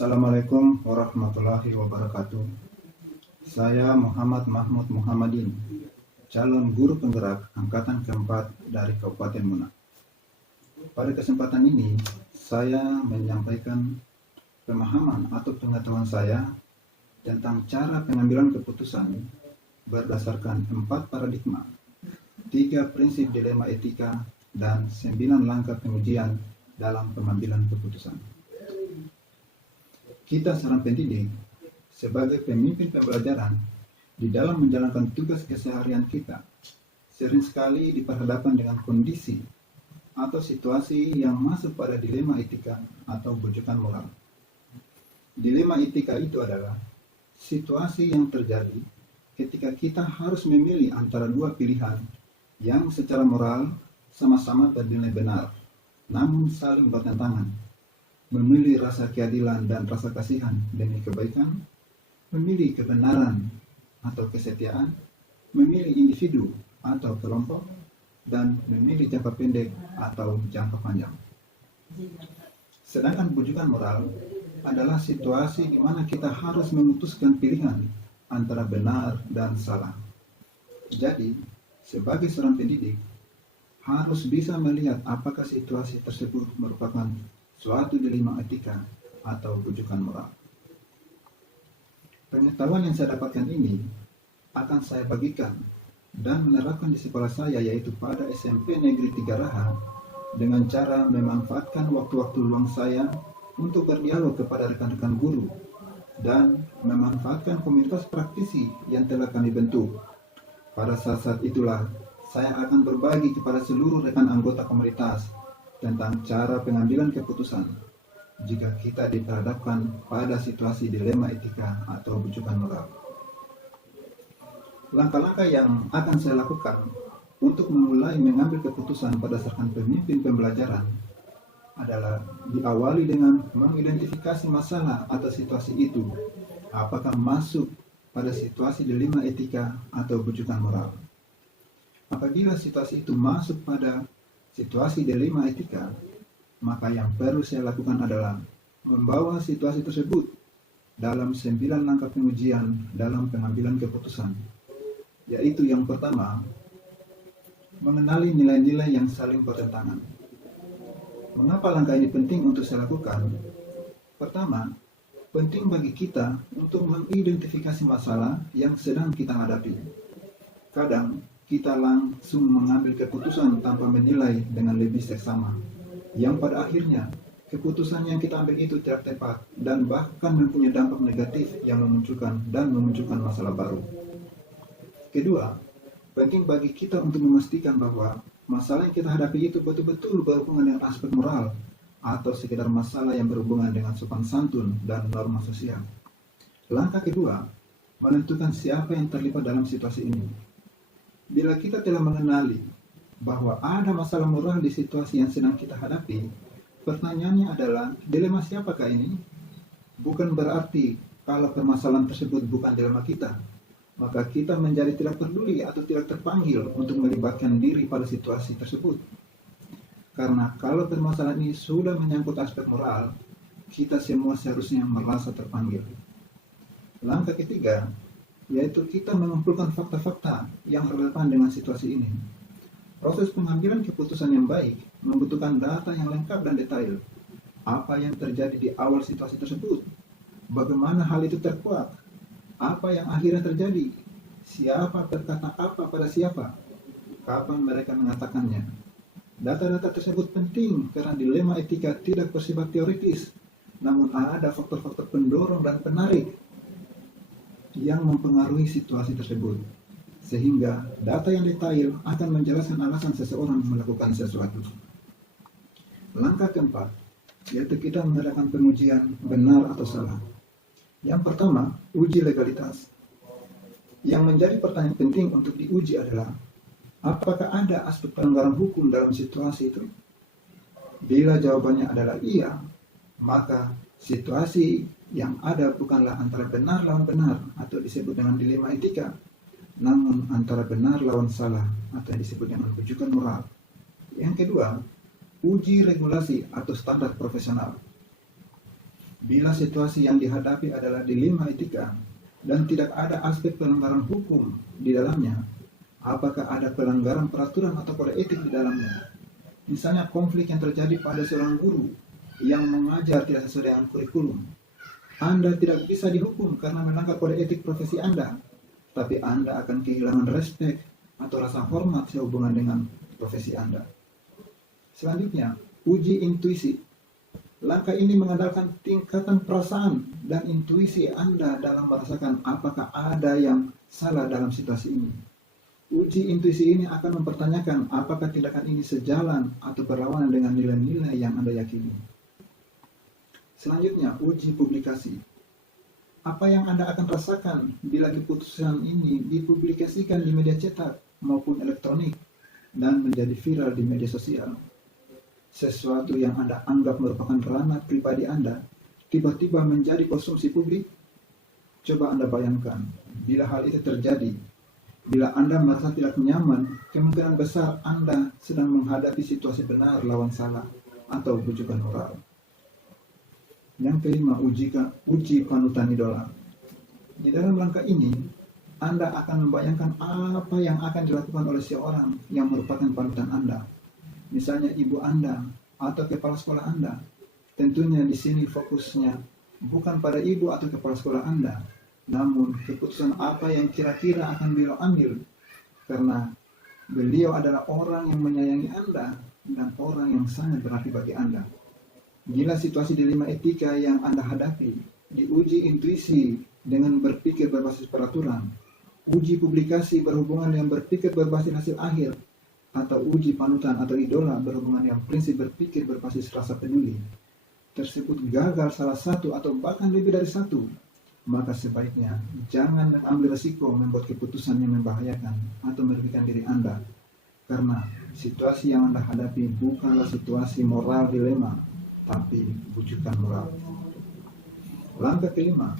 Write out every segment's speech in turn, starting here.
Assalamualaikum warahmatullahi wabarakatuh. Saya Muhammad Mahmud Muhammadin, calon guru penggerak angkatan keempat dari Kabupaten Muna. Pada kesempatan ini, saya menyampaikan pemahaman atau pengetahuan saya tentang cara pengambilan keputusan berdasarkan 4 paradigma, 3 prinsip dilema etika, dan 9 langkah pengujian dalam pengambilan keputusan. Kita seorang pendidik, sebagai pemimpin pembelajaran, di dalam menjalankan tugas keseharian kita, sering sekali diperhadapkan dengan kondisi atau situasi yang masuk pada dilema etika atau bujukan moral. Dilema etika itu adalah situasi yang terjadi ketika kita harus memilih antara 2 pilihan yang secara moral sama-sama bernilai benar, namun saling bertentangan. Memilih rasa keadilan dan rasa kasihan demi kebaikan, memilih kebenaran atau kesetiaan, memilih individu atau kelompok, dan memilih jangka pendek atau jangka panjang. Sedangkan bujukan moral adalah situasi di mana kita harus memutuskan pilihan antara benar dan salah. Jadi, sebagai seorang pendidik, harus bisa melihat apakah situasi tersebut merupakan suatu dilema etika atau bujukan moral. Pengetahuan yang saya dapatkan ini akan saya bagikan dan menerapkan di sekolah saya, yaitu pada SMP Negeri 3 Raha, dengan cara memanfaatkan waktu-waktu luang saya untuk berdialog kepada rekan-rekan guru dan memanfaatkan komunitas praktisi yang telah kami bentuk. Pada saat-saat itulah saya akan berbagi kepada seluruh rekan anggota komunitas tentang cara pengambilan keputusan jika kita diperhadapkan pada situasi dilema etika atau bujukan moral. Langkah-langkah yang akan saya lakukan untuk memulai mengambil keputusan berdasarkan pemimpin pembelajaran adalah diawali dengan mengidentifikasi masalah atau situasi itu, apakah masuk pada situasi dilema etika atau bujukan moral. Apabila situasi itu masuk pada situasi dilema etika, maka yang perlu saya lakukan adalah membawa situasi tersebut dalam 9 langkah pengujian dalam pengambilan keputusan, yaitu yang pertama, mengenali nilai-nilai yang saling bertentangan. Mengapa langkah ini penting untuk saya lakukan? Pertama, penting bagi kita untuk mengidentifikasi masalah yang sedang kita hadapi. Kadang kita langsung mengambil keputusan tanpa menilai dengan lebih seksama, yang pada akhirnya keputusan yang kita ambil itu tidak tepat dan bahkan mempunyai dampak negatif yang memunculkan masalah baru. Kedua, penting bagi kita untuk memastikan bahwa masalah yang kita hadapi itu betul-betul berhubungan dengan aspek moral atau sekedar masalah yang berhubungan dengan sopan santun dan norma sosial. Langkah kedua, menentukan siapa yang terlibat dalam situasi ini. Bila kita telah mengenali bahwa ada masalah moral di situasi yang sedang kita hadapi, pertanyaannya adalah, dilema siapakah ini? Bukan berarti kalau permasalahan tersebut bukan dilema kita, maka kita menjadi tidak peduli atau tidak terpanggil untuk melibatkan diri pada situasi tersebut. Karena kalau permasalahan ini sudah menyangkut aspek moral, kita semua seharusnya merasa terpanggil. Langkah ketiga, yaitu kita mengumpulkan fakta-fakta yang relevan dengan situasi ini. Proses pengambilan keputusan yang baik membutuhkan data yang lengkap dan detail. Apa yang terjadi di awal situasi tersebut? Bagaimana hal itu terkuak? Apa yang akhirnya terjadi? Siapa berkata apa pada siapa? Kapan mereka mengatakannya? Data-data tersebut penting karena dilema etika tidak bersifat teoritis, namun ada faktor-faktor pendorong dan penarik yang mempengaruhi situasi tersebut, sehingga data yang detail akan menjelaskan alasan seseorang melakukan sesuatu. Langkah keempat, yaitu kita mengadakan pengujian benar atau salah. Yang pertama, uji legalitas. Yang menjadi pertanyaan penting untuk diuji adalah, apakah ada aspek pelanggaran hukum dalam situasi itu? Bila jawabannya adalah iya, maka situasi yang ada bukanlah antara benar lawan benar atau disebut dengan dilema etika, namun antara benar lawan salah atau yang disebut dengan bujukan moral. Yang kedua, uji regulasi atau standar profesional. Bila situasi yang dihadapi adalah dilema etika dan tidak ada aspek pelanggaran hukum di dalamnya, apakah ada pelanggaran peraturan atau kode etik di dalamnya? Misalnya konflik yang terjadi pada seorang guru yang mengajar tidak sesuai dengan kurikulum. Anda tidak bisa dihukum karena melanggar kode etik profesi Anda, tapi Anda akan kehilangan respek atau rasa hormat sehubungan dengan profesi Anda. Selanjutnya, uji intuisi. Langkah ini mengandalkan tingkatan perasaan dan intuisi Anda dalam merasakan apakah ada yang salah dalam situasi ini. Uji intuisi ini akan mempertanyakan apakah tindakan ini sejalan atau berlawanan dengan nilai-nilai yang Anda yakini. Selanjutnya, uji publikasi. Apa yang Anda akan rasakan bila keputusan ini dipublikasikan di media cetak maupun elektronik dan menjadi viral di media sosial? Sesuatu yang Anda anggap merupakan ranah pribadi Anda tiba-tiba menjadi konsumsi publik. Coba Anda bayangkan, bila hal itu terjadi, bila Anda merasa tidak nyaman, kemungkinan besar Anda sedang menghadapi situasi benar lawan salah atau bujukan moral. Yang kelima, uji panutan idola. Di dalam langkah ini, Anda akan membayangkan apa yang akan dilakukan oleh seorang yang merupakan panutan Anda. Misalnya ibu Anda atau kepala sekolah Anda. Tentunya di sini fokusnya bukan pada ibu atau kepala sekolah Anda, namun keputusan apa yang kira-kira akan beliau ambil, karena beliau adalah orang yang menyayangi Anda dan orang yang sangat berarti bagi Anda. Bila situasi dilema etika yang Anda hadapi diuji intuisi dengan berpikir berbasis peraturan, uji publikasi berhubungan dengan berpikir berbasis hasil akhir, atau uji panutan atau idola berhubungan dengan prinsip berpikir berbasis rasa peduli, tersebut gagal salah satu atau bahkan lebih dari satu, maka sebaiknya jangan mengambil risiko membuat keputusan yang membahayakan atau merugikan diri Anda, karena situasi yang Anda hadapi bukanlah situasi moral dilema, tapi bujukan moral. Langkah kelima,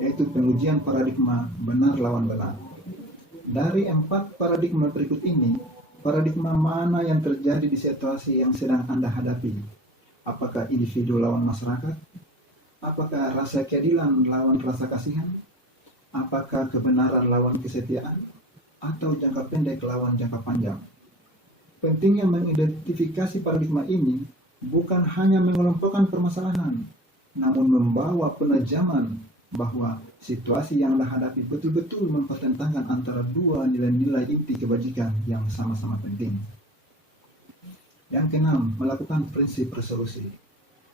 yaitu pengujian paradigma benar lawan benar. Dari 4 paradigma berikut ini, paradigma mana yang terjadi di situasi yang sedang Anda hadapi? Apakah individu lawan masyarakat? Apakah rasa keadilan lawan rasa kasihan? Apakah kebenaran lawan kesetiaan? Atau jangka pendek lawan jangka panjang? Pentingnya mengidentifikasi paradigma ini bukan hanya mengelompokkan permasalahan, namun membawa penajaman bahwa situasi yang Anda hadapi betul-betul mempertentangkan antara dua nilai-nilai inti kebajikan yang sama-sama penting. Yang keenam, melakukan prinsip resolusi.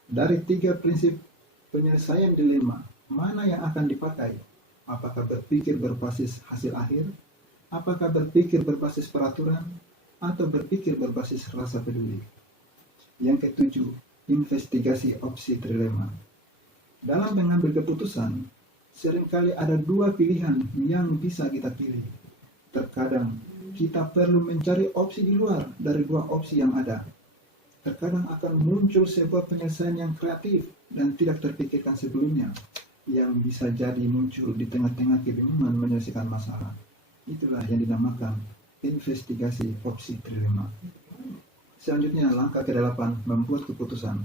Dari 3 prinsip penyelesaian dilema, mana yang akan dipakai? Apakah berpikir berbasis hasil akhir? Apakah berpikir berbasis peraturan? Atau berpikir berbasis rasa peduli? Yang ketujuh, investigasi opsi trilema. Dalam mengambil keputusan, seringkali ada 2 pilihan yang bisa kita pilih. Terkadang kita perlu mencari opsi di luar dari 2 opsi yang ada. Terkadang akan muncul sebuah penyelesaian yang kreatif dan tidak terpikirkan sebelumnya, yang bisa jadi muncul di tengah-tengah kebingungan menyelesaikan masalah. Itulah yang dinamakan investigasi opsi trilema. Selanjutnya, langkah ke-8, membuat keputusan.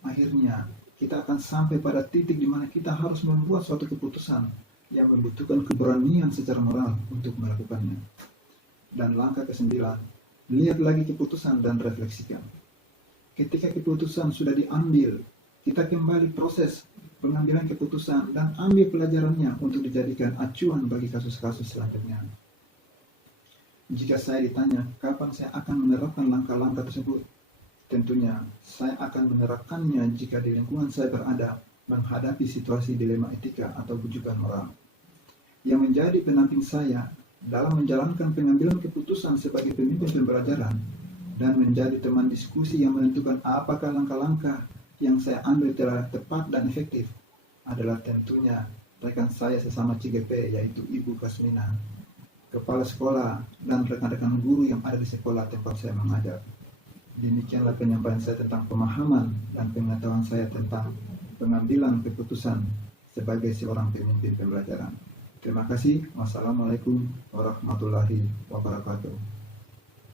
Akhirnya, kita akan sampai pada titik di mana kita harus membuat suatu keputusan yang membutuhkan keberanian secara moral untuk melakukannya. Dan langkah ke-9, lihat lagi keputusan dan refleksikan. Ketika keputusan sudah diambil, kita kembali proses pengambilan keputusan dan ambil pelajarannya untuk dijadikan acuan bagi kasus-kasus selanjutnya. Jika saya ditanya kapan saya akan menerapkan langkah-langkah tersebut, tentunya saya akan menerapkannya jika di lingkungan saya berada menghadapi situasi dilema etika atau bujukan moral. Yang menjadi pendamping saya dalam menjalankan pengambilan keputusan sebagai pemimpin pembelajaran dan menjadi teman diskusi yang menentukan apakah langkah-langkah yang saya ambil telah tepat dan efektif adalah tentunya rekan saya sesama CGP, yaitu Ibu Kasmina, kepala sekolah, dan rekan-rekan guru yang ada di sekolah tempat saya mengajar. Demikianlah penyampaian saya tentang pemahaman dan pengetahuan saya tentang pengambilan keputusan sebagai seorang pemimpin pembelajaran. Terima kasih. Wassalamualaikum warahmatullahi wabarakatuh.